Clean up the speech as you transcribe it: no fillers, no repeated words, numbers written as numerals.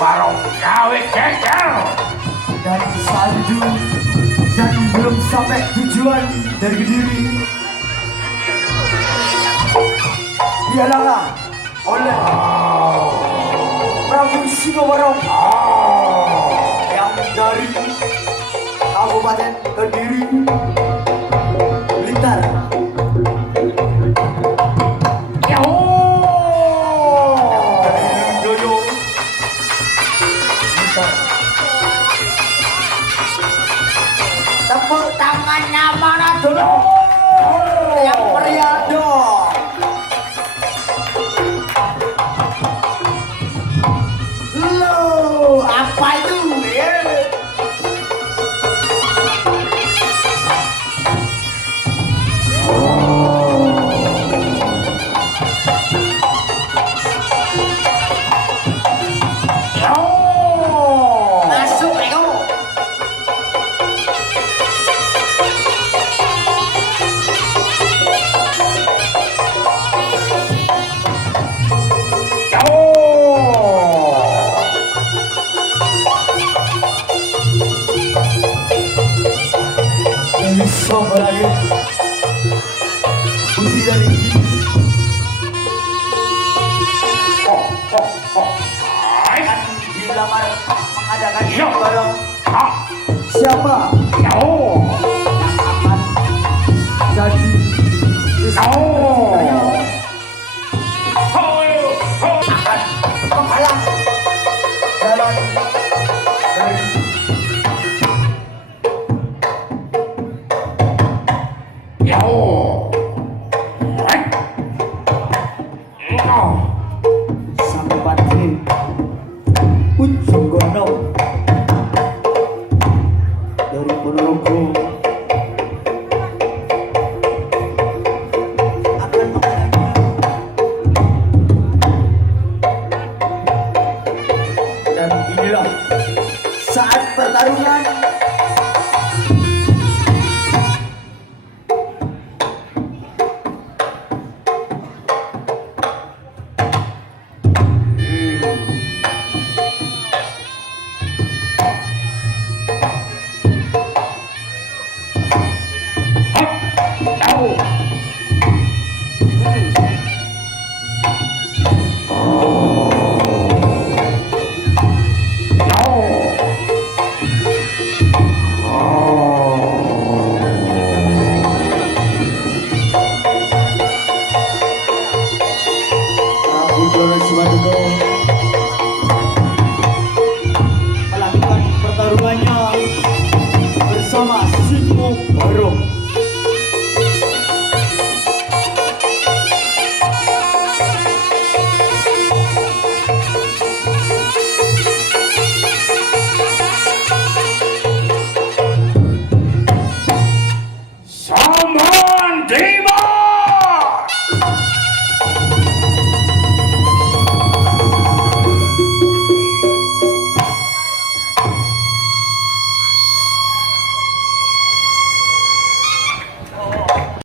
Barong gawe geger dan salju dan belum sampai tujuan dari Kediri dihalang oleh Prabu Singobarong yang dari Kabupaten Kediri Blitar. Tepuk tangannya mana dulu yang meriah dong. Loh, apa itu ya? Masuk Eko. Bisa lagi putih dari Akan dilamar mengadakan bareng siapa yang akan jadi akan menghalang jalan dari sang patih Ujunggono dari Ponorogo akan mengadakan dan inilah saat pertarungan